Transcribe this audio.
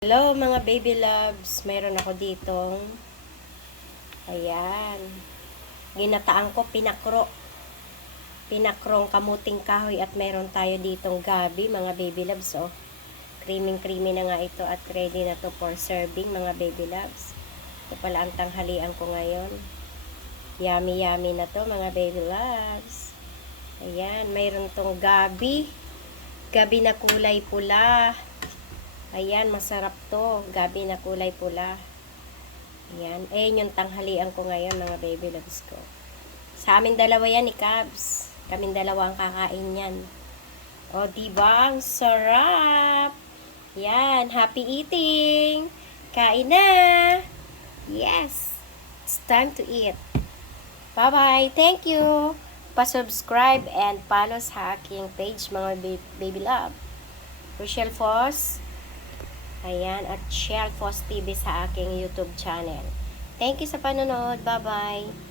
Hello mga baby loves, mayroon ako ditong ayan, ginataan ko pinakrong kamuting kahoy, at mayroon tayo ditong gabi mga baby loves. Oh, creamy na nga ito at ready na to for serving mga baby loves. Ito pala ang tanghalian ko ngayon. Yummy na to mga baby loves. Ayan, mayroon tong gabi na kulay pula. Ayan, masarap to. Gabi na kulay pula. Ayan. Ayan yung tanghalian ko ngayon, mga baby loves ko. Sa amin dalawa yan ni Cubs. Kaming dalawa ang kakain yan. O, diba? Ang sarap! Yan. Happy eating! Kain na! Yes! It's time to eat. Bye-bye! Thank you! Pa-subscribe and follow sa aking page, mga baby love. Rochelle Foss. Ayan, at Shell Foss TV sa aking YouTube channel. Thank you sa panonood. Bye-bye!